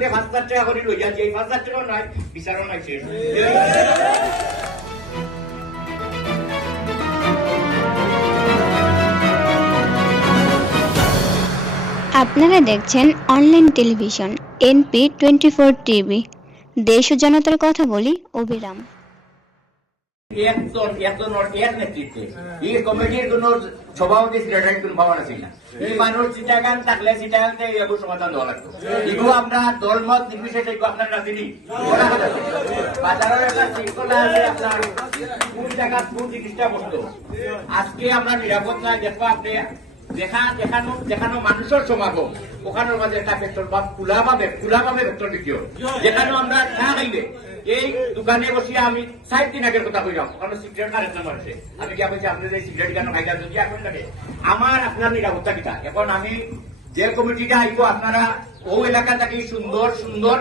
দিয়ে পাঁচ হাজার টাকা করে লইয়া যে পাঁচ হাজার টাকা নাই, বিচারও নাই শেষ। আপনারা দেখছেন online television NP twenty four TV দেশ ও জনতার কথা বলি, অবিরাম। একজন একজন এক নেতৃত্বে। এই কমিটির কোন সভাপতি সেক্রেটারি কোন ভাবনা ছিল না। এই মানুষ চিটাগান থাকলে চিটাগান থেকে সমাধান দেওয়া লাগতো। এগুলো আমরা দলমত নির্বিশেষে আপনার কাছে বাজারের একটা শৃঙ্খলা আছে আপনার কোন জায়গা কোন জিনিসটা বসতো? আজকে আমরা নিরাপদ না দেখব আপনি দেখা দেখানো দেখানো মানুষের সমাগম ওখানের মাঝে একটা ভেক্টর বা খোলা ভাবে খোলা ভাবে ভেক্টর দ্বিতীয় যেখানে আমরা চা খাইলে এই দোকানে বসিয়া আমি সাইড দিন আগের কথা কইলাম। ওখানে সিগারেট খারেন না মারছে আমি কি বলছি আপনি যে সিগারেট কেন খাইলাম যদি এখন লাগে। আমার, আপনার নিরাপত্তা কিটা? এখন আমি যে কমিটিটা আইব, আপনারা ও এলাকা থেকে সুন্দর সুন্দর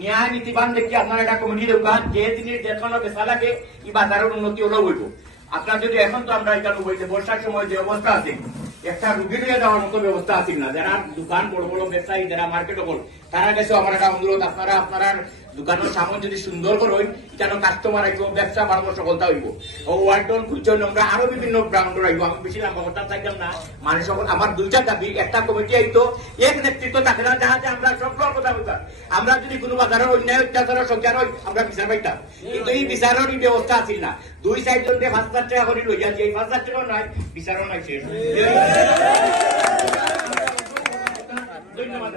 ন্যায় নীতিবান দেখি আপনার একটা কমিটি দোকান যে জিনিস যেখানে বেচা লাগে এই বাজারের উন্নতি হলেও হইব। আপনার যদি এখন তো আমরা এখানে বলছে বর্ষার সময় যে অবস্থা আছে, একটা রুগী নিয়ে যাওয়ার মতো ব্যবস্থা আছে না? যারা দোকান, বড় বড় ব্যবসায়ী, যারা মার্কেট হল তারা কাছে আমার একটা অনুরোধ, আপনারা, আপনার দোকানের সামনে যদি সুন্দর করে হই কেন কাস্টমার আইব, ব্যবসা বাড়বো সকলতা হইব? ও ওয়ার্ডন খুঁজছেন আমরা আরও বিভিন্ন ব্রাউন্ড আইব আমি বেশি লাম্বা কথা চাইতাম না। মানুষ সকল আমার দুইটা দাবি, একটা কমিটি আইতো, এক নেতৃত্ব থাকে না, যাহাতে আমরা সকল কথা বলতাম আমরা যদি কোনো বাজারের অন্যায় অত্যাচারের সংখ্যা হয়, আমরা বিচার পাইতাম। কিন্তু এই বিচারের এই ব্যবস্থা আছিল না। দুই সাইড জন পাঁচ হাজার টাকা করে লইয়া যে পাঁচ হাজার টাকা নাই, বিচারও নাই শেষ। ধন্যবাদ।